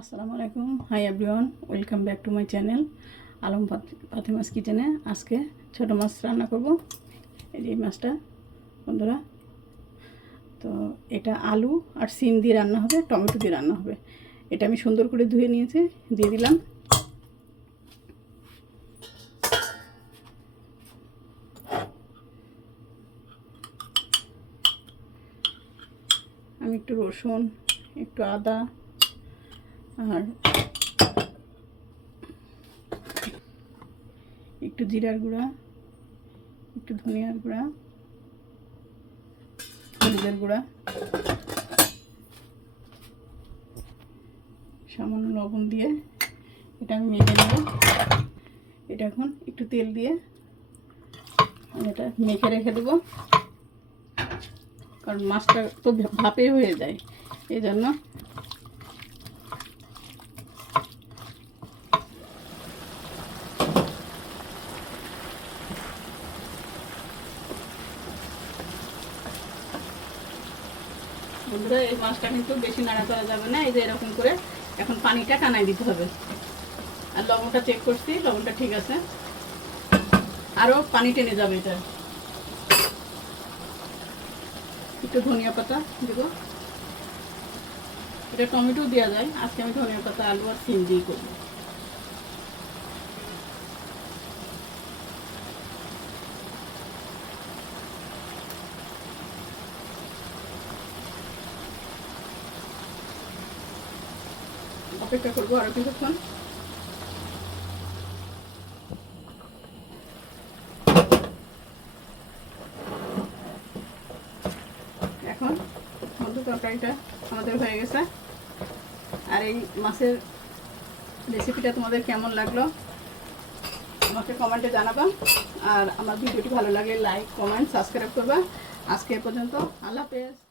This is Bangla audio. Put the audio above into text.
আসসালামু আলাইকুম, hi everyone, welcome back to my channel Alam Fatema's কিচেনে। আজকে ছোটো মাছ রান্না করব। এই যে মাছটা বন্ধুরা, তো এটা আলু আর সিম দিয়ে রান্না হবে, টমেটো দিয়ে রান্না হবে। এটা আমি সুন্দর করে ধুয়ে নিয়েছি, দিয়ে দিলাম। আমি একটু রসুন, একটু আদা আর একটু জিরার গুঁড়া, একটু ধনিয়ার গুঁড়া, হলুদের গুঁড়া, সামান্য লবণ দিয়ে এটা আমি মেখে নেব। এটা এখন একটু তেল দিয়ে এটা মেখে রেখে দেবো, কারণ মাছটা তো ভাপে হয়ে যায়, এই জন্য। বন্ধুরা, এই মাছটা কিন্তু বেশি নাড়া করা যাবে না। এই যে এরকম করে এখন পানিটা টানাই দিতে হবে। আর লবণটা চেক করছি, লবণটা ঠিক আছে, আরও পানি টেনে যাবে। এটা একটু ধনিয়া পাতা দেবো। এটা টমেটো দেওয়া যায়, আজকে আমি ধনিয়া পাতা, আলু আর সিম দিয়ে করবো। অপেক্ষা করবো আরও কিছুক্ষণ। এখন মধ্যে তরকারিটা আমাদের হয়ে গেছে। আর এই মাছের রেসিপিটা তোমাদের কেমন লাগলো আমাকে কমেন্টে জানাবা। আর আমার ভিডিওটি ভালো লাগলে লাইক, কমেন্ট, সাবস্ক্রাইব করবা। আজকে এ পর্যন্ত, আল্লাহ হাফেজ।